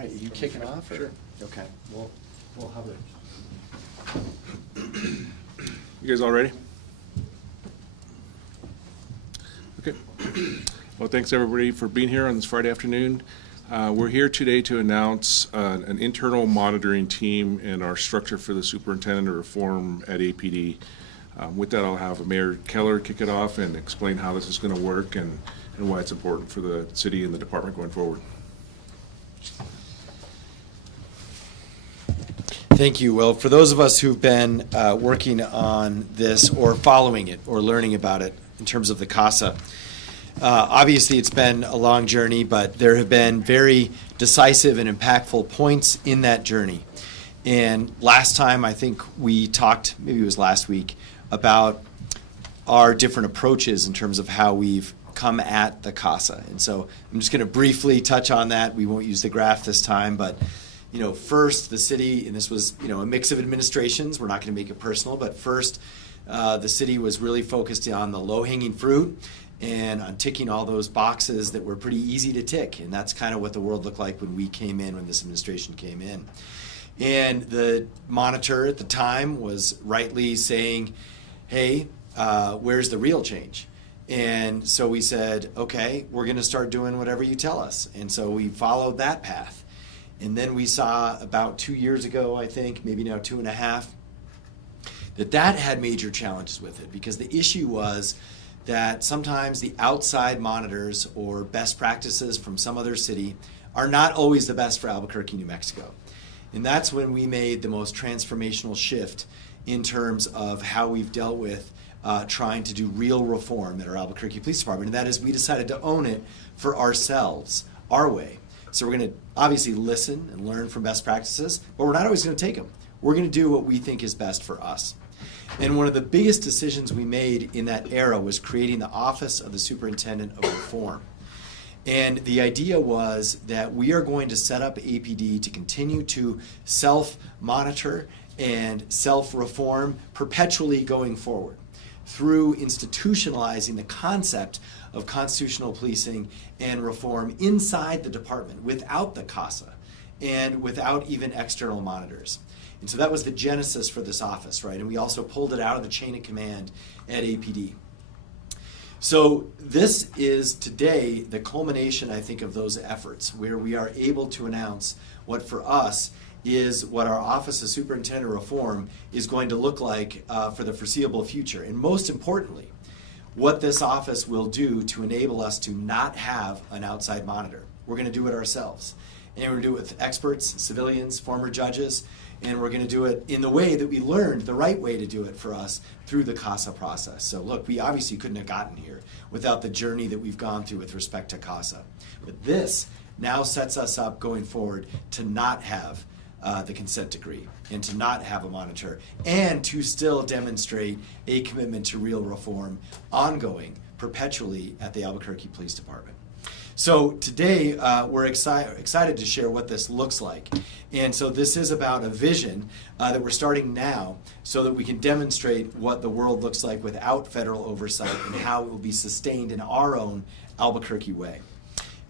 right, are you kicking off? Or? Sure. Okay, we'll have it. You guys all ready? Okay. Well, thanks everybody for being here on this Friday afternoon. We're here today to announce an internal monitoring team and our structure for the superintendent reform at APD. With that, I'll have Mayor Keller kick it off and explain how this is going to work and why it's important for the city and the department going forward. Thank you. Well, for those of us who've been working on this or following it or learning about it in terms of the CASA, obviously it's been a long journey, but there have been very decisive and impactful points in that journey. And last time I think we talked, maybe it was last week, about our different approaches in terms of how we've come at the CASA. And so I'm just going to briefly touch on that. We won't use the graph this time, but first the city, and this was a mix of administrations, we're not going to make it personal, but first the city was really focused on the low-hanging fruit and on ticking all those boxes that were pretty easy to tick. And that's kind of what the world looked like when we came in, when this administration came in. And the monitor at the time was rightly saying, hey, where's the real change? And so we said, okay, we're going to start doing whatever you tell us. And so we followed that path. And then we saw about 2 years ago, I think, maybe now 2.5, that had major challenges with it, because the issue was that sometimes the outside monitors or best practices from some other city are not always the best for Albuquerque, New Mexico. And that's when we made the most transformational shift in terms of how we've dealt with trying to do real reform at our Albuquerque Police Department. And that is, we decided to own it for ourselves, our way. So we're going to obviously listen and learn from best practices, but we're not always going to take them. We're going to do what we think is best for us. And one of the biggest decisions we made in that era was creating the Office of the Superintendent of Reform. And the idea was that we are going to set up APD to continue to self-monitor and self-reform perpetually going forward through institutionalizing the concept of constitutional policing and reform inside the department without the CASA and without even external monitors. And so that was the genesis for this office, right? And we also pulled it out of the chain of command at APD. So this is today the culmination, I think, of those efforts, where we are able to announce what for us is what our Office of Superintendent Reform is going to look like for the foreseeable future. And most importantly, what this office will do to enable us to not have an outside monitor. We're going to do it ourselves. And we're going to do it with experts, civilians, former judges, and we're going to do it in the way that we learned, the right way to do it for us, through the CASA process. So look, we obviously couldn't have gotten here without the journey that we've gone through with respect to CASA. But this now sets us up going forward to not have the consent decree and to not have a monitor, and to still demonstrate a commitment to real reform ongoing perpetually at the Albuquerque Police Department. So today we're excited to share what this looks like. And so this is about a vision that we're starting now so that we can demonstrate what the world looks like without federal oversight and how it will be sustained in our own Albuquerque way.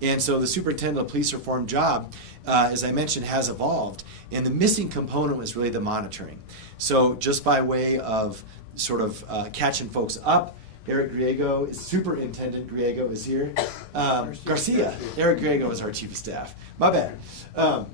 And so the superintendent of police reform job, as I mentioned, has evolved. And the missing component was really the monitoring. So just by way of sort of catching folks up, Eric Griego, Superintendent Griego is here. Garcia. Eric Griego is our chief of staff. My bad.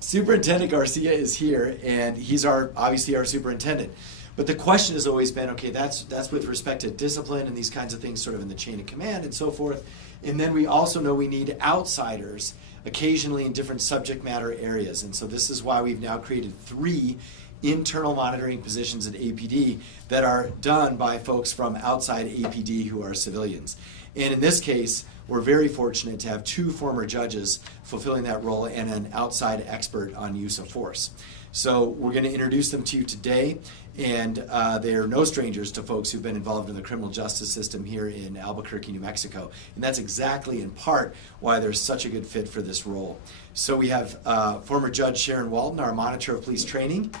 Superintendent Garcia is here, and he's obviously our superintendent. But the question has always been, okay, that's with respect to discipline and these kinds of things sort of in the chain of command and so forth. And then we also know we need outsiders occasionally in different subject matter areas. And so this is why we've now created 3 internal monitoring positions at APD that are done by folks from outside APD who are civilians. And in this case, we're very fortunate to have 2 former judges fulfilling that role and an outside expert on use of force. So we're going to introduce them to you today, and they are no strangers to folks who've been involved in the criminal justice system here in Albuquerque, New Mexico. And that's exactly in part why there's such a good fit for this role. So we have former Judge Sharon Walton, our Monitor of Police Training.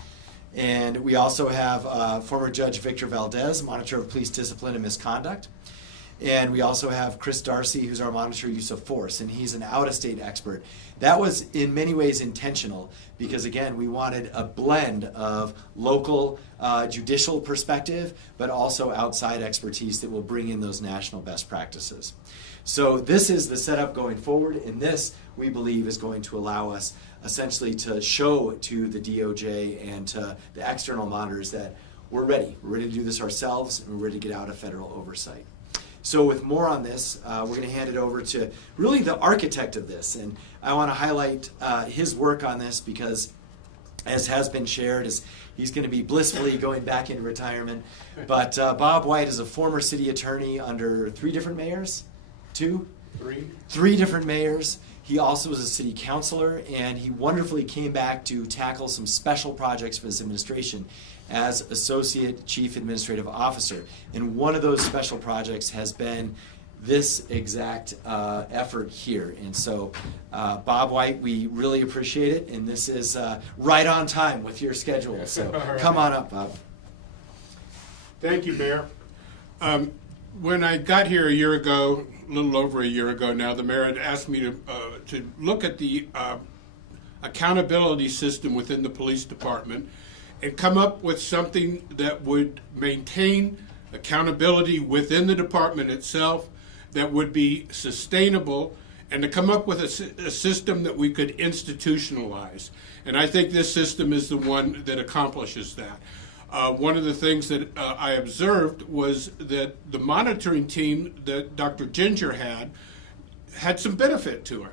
And we also have former Judge Victor Valdez, Monitor of Police Discipline and Misconduct. And we also have Chris Darcy, who's our monitor use of force, and he's an out-of-state expert. That was in many ways intentional because, again, we wanted a blend of local judicial perspective, but also outside expertise that will bring in those national best practices. So this is the setup going forward, and this, we believe, is going to allow us essentially to show to the DOJ and to the external monitors that we're ready. We're ready to do this ourselves, and we're ready to get out of federal oversight. So with more on this, we're going to hand it over to really the architect of this. And I want to highlight his work on this because, as has been shared, he's going to be blissfully going back into retirement. But Bob White is a former city attorney under 3 different mayors? 2? 3. 3 different mayors. He also was a city councilor, and he wonderfully came back to tackle some special projects for this administration as Associate Chief Administrative Officer. And one of those special projects has been this exact effort here. And so, Bob White, we really appreciate it, and this is right on time with your schedule. So come on up, Bob. Thank you, Mayor. When I got here a year ago, a little over a year ago now, the mayor had asked me to look at the accountability system within the police department and come up with something that would maintain accountability within the department itself, that would be sustainable, and to come up with a system that we could institutionalize. And I think this system is the one that accomplishes that. One of the things that I observed was that the monitoring team that Dr. Ginger had some benefit to it.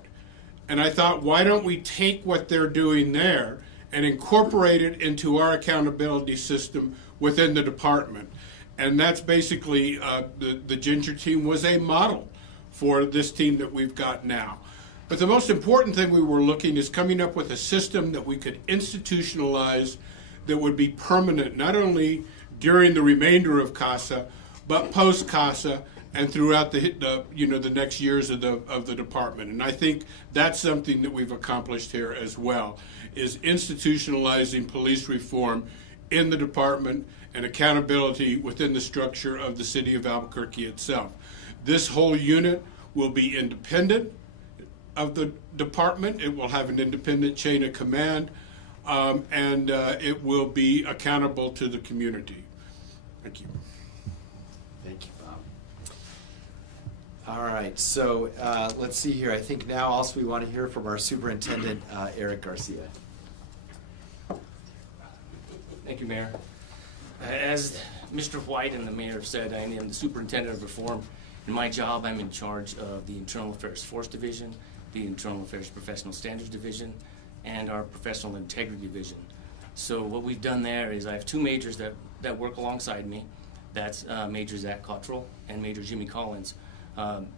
And I thought, why don't we take what they're doing there and incorporate it into our accountability system within the department? And that's basically, the Ginger team was a model for this team that we've got now. But the most important thing we were looking is coming up with a system that we could institutionalize that would be permanent, not only during the remainder of CASA, but post-CASA and throughout the next years of the department. And I think that's something that we've accomplished here as well, is institutionalizing police reform in the department and accountability within the structure of the city of Albuquerque itself. This whole unit will be independent of the department. It will have an independent chain of command. And it will be accountable to the community. Thank you. Thank you, Bob. All right, so let's see here. I think now also we want to hear from our superintendent, Eric Garcia. Thank you, Mayor. As Mr. White and the mayor have said, I am the superintendent of reform. In my job, I'm in charge of the Internal Affairs Force Division, the Internal Affairs Professional Standards Division, and our Professional Integrity Division. So what we've done there is I have 2 majors that work alongside me. That's Major Zach Cottrell and Major Jimmy Collins.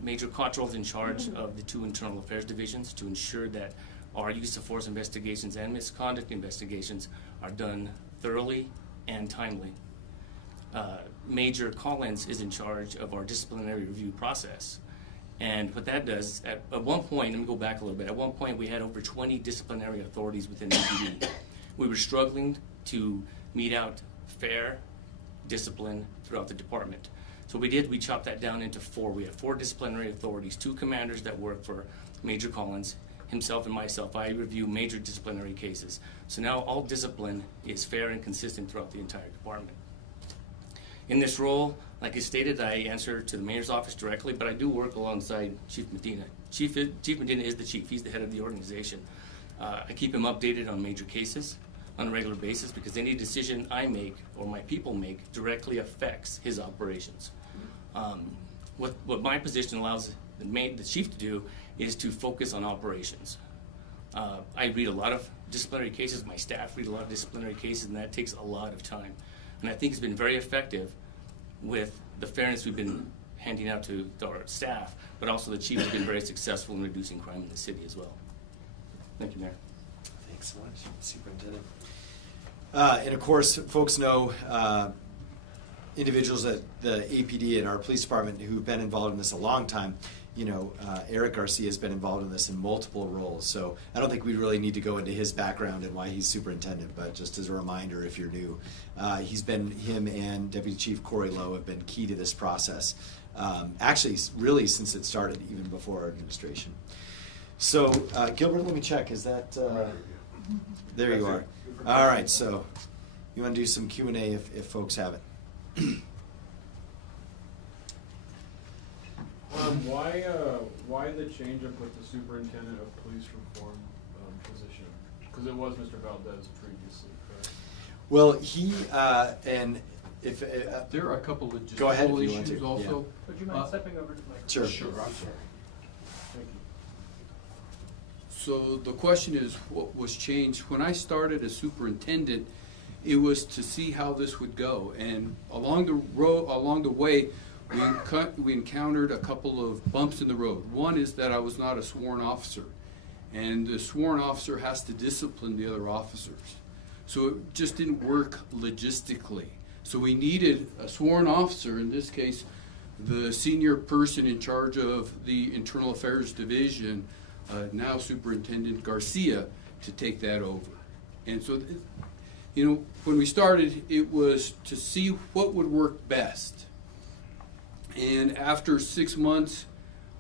Major Cottrell is in charge of the 2 Internal Affairs Divisions to ensure that our use of force investigations and misconduct investigations are done thoroughly and timely. Major Collins is in charge of our disciplinary review process. And what that does, at one point, let me go back a little bit, at one point we had over 20 disciplinary authorities within APD. We were struggling to mete out fair discipline throughout the department. So what we did, we chopped that down into 4. We have 4 disciplinary authorities, 2 commanders that work for Major Collins, himself and myself. I review major disciplinary cases. So now all discipline is fair and consistent throughout the entire department. In this role, like I stated, I answer to the mayor's office directly, but I do work alongside Chief Medina. Chief Medina is the chief. He's the head of the organization. I keep him updated on major cases on a regular basis because any decision I make or my people make directly affects his operations. What my position allows the chief to do is to focus on operations. I read a lot of disciplinary cases. My staff read a lot of disciplinary cases, and that takes a lot of time. And I think it's been very effective with the fairness we've been handing out to our staff, but also the chief has been very successful in reducing crime in the city as well. Thank you, Mayor. Thanks so much, Superintendent. And of course, folks know individuals at the APD and our police department who've been involved in this a long time. You know, Eric Garcia has been involved in this in multiple roles, so I don't think we really need to go into his background and why he's superintendent, but just as a reminder, if you're new, him and Deputy Chief Corey Lowe have been key to this process actually, really since it started, even before our administration. So, Gilbert, let me check. Is that there? You are. All right. So, you want to do some Q&A if folks have it. Why the change up with the superintendent of police reform position? Because it was Mr. Valdez previously, correct? Well, he and if There are a couple of Go ahead if logistical you want to, issues also. Would you mind stepping over to the microphone? Sure. Sure, I'm sorry. Thank you. So the question is, what was changed? When I started as superintendent, it was to see how this would go. And along the way, we encountered a couple of bumps in the road. One is that I was not a sworn officer, and the sworn officer has to discipline the other officers. So it just didn't work logistically. So we needed a sworn officer, in this case, the senior person in charge of the Internal Affairs Division, now Superintendent Garcia, to take that over. And so, when we started, it was to see what would work best. And after 6 months,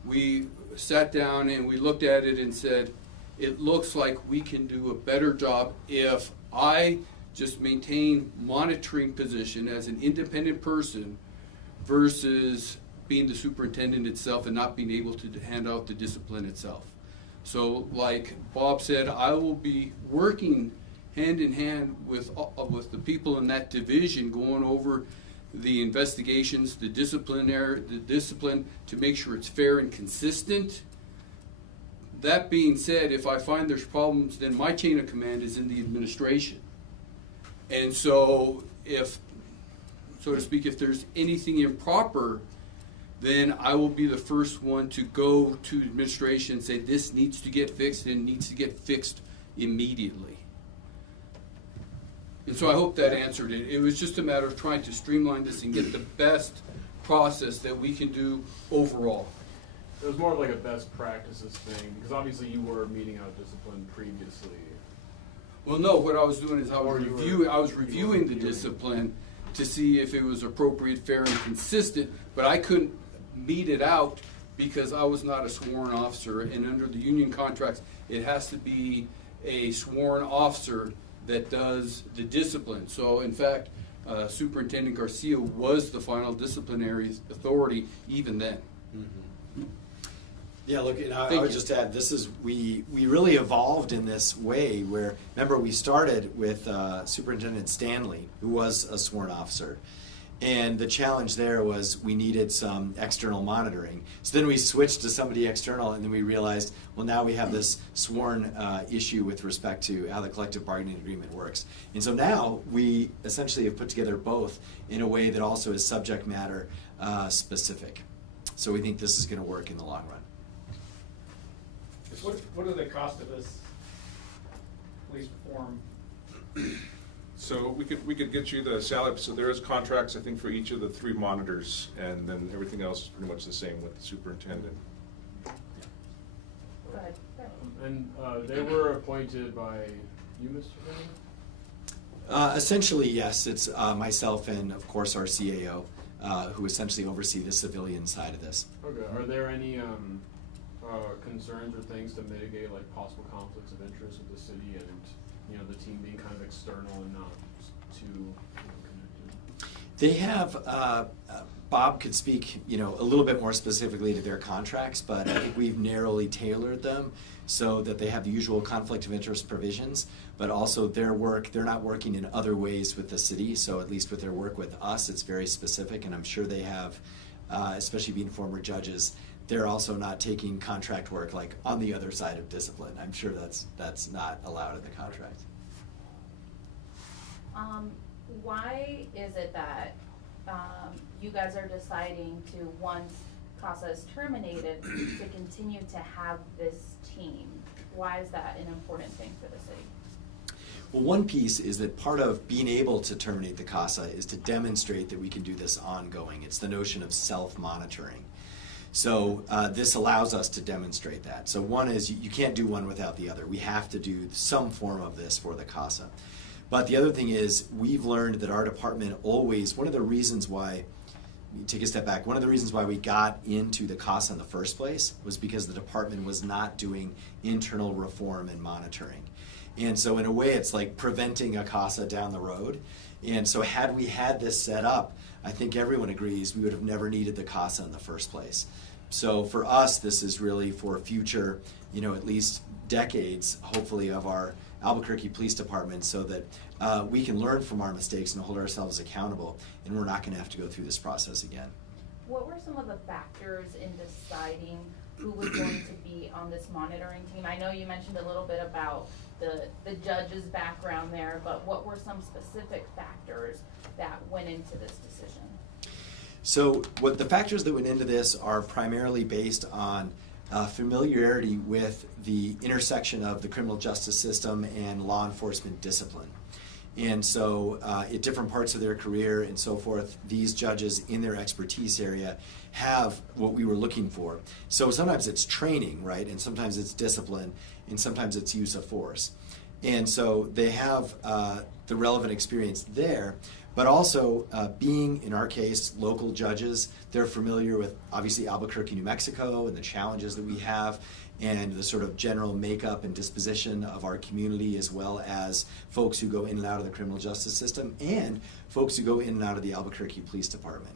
we sat down and we looked at it and said, it looks like we can do a better job if I just maintain monitoring position as an independent person versus being the superintendent itself and not being able to hand out the discipline itself. So like Bob said, I will be working hand in hand with the people in that division, going over the investigations, the discipline to make sure it's fair and consistent. That being said, if I find there's problems, then my chain of command is in the administration. And so if, so to speak, if there's anything improper, then I will be the first one to go to administration and say this needs to get fixed and needs to get fixed immediately. And so I hope that answered it. It was just a matter of trying to streamline this and get the best process that we can do overall. It was more of like a best practices thing, because obviously you were meeting out discipline previously. Well, no, what I was doing is I was reviewing reviewing. the discipline to see if it was appropriate, fair, and consistent, but I couldn't mete it out because I was not a sworn officer, and under the union contracts, it has to be a sworn officer that does the discipline. So, in fact, Superintendent Garcia was the final disciplinary authority even then. Mm-hmm. Yeah, look, and I Thank would you. just add, this is, we really evolved in this way where, remember, we started with Superintendent Stanley, who was a sworn officer. And the challenge there was we needed some external monitoring. So then we switched to somebody external, and then we realized, well, now we have this sworn issue with respect to how the collective bargaining agreement works. And so now we essentially have put together both in a way that also is subject matter specific. So we think this is going to work in the long run. What are the cost of this police reform? So we could get you the salary, so there is contracts, I think, for each of the 3 monitors, and then everything else is pretty much the same with the superintendent. Go ahead. And they were appointed by you, Mr. Vinnie? Essentially, yes. It's myself and, of course, our CAO, who essentially oversee the civilian side of this. Okay. Are there any concerns or things to mitigate like possible conflicts of interest with the city and the team being kind of external and not too connected? They have, Bob could speak, a little bit more specifically to their contracts, but I think we've narrowly tailored them so that they have the usual conflict of interest provisions, but also their work, they're not working in other ways with the city, so at least with their work with us, it's very specific, and I'm sure they have, especially being former judges, they're also not taking contract work like on the other side of discipline. I'm sure that's not allowed in the contract. Why is it that you guys are deciding to, once CASA is terminated, to continue to have this team? Why is that an important thing for the city? Well, one piece is that part of being able to terminate the CASA is to demonstrate that we can do this ongoing. It's the notion of self-monitoring. So this allows us to demonstrate that. So one is you can't do one without the other. We have to do some form of this for the CASA. But the other thing is we've learned that our department always, one of the reasons why take a step back. One of the reasons why we got into the CASA in the first place was because the department was not doing internal reform and monitoring. And so in a way, it's like preventing a CASA down the road. And so had we had this set up, I think everyone agrees we would have never needed the CASA in the first place. So for us, this is really for future, at least decades, hopefully, of our Albuquerque Police Department, so that we can learn from our mistakes and hold ourselves accountable, and we're not going to have to go through this process again. What were some of the factors in deciding who was going to be on this monitoring team? I know you mentioned a little bit about the judge's background there, but what were some specific factors that went into this decision? So what the factors that went into this are primarily based on familiarity with the intersection of the criminal justice system and law enforcement discipline. And so at different parts of their career and so forth, these judges in their expertise area have what we were looking for. So sometimes it's training, right? And sometimes it's discipline, and sometimes it's use of force. And so they have the relevant experience there, but also being, in our case, local judges, they're familiar with obviously Albuquerque, New Mexico, and the challenges that we have, and the sort of general makeup and disposition of our community, as well as folks who go in and out of the criminal justice system, and folks who go in and out of the Albuquerque Police Department.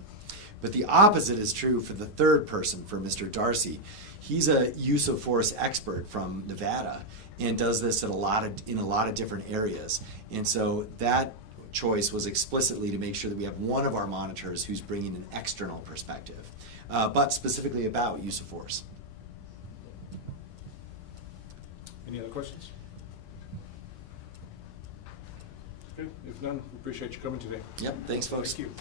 But the opposite is true for the third person, for Mr. Darcy. He's a use of force expert from Nevada and does this in a lot of different areas. And so that choice was explicitly to make sure that we have one of our monitors who's bringing an external perspective, but specifically about use of force. Any other questions? Good. If none, we appreciate you coming today. Yep, thanks, folks. Thank you.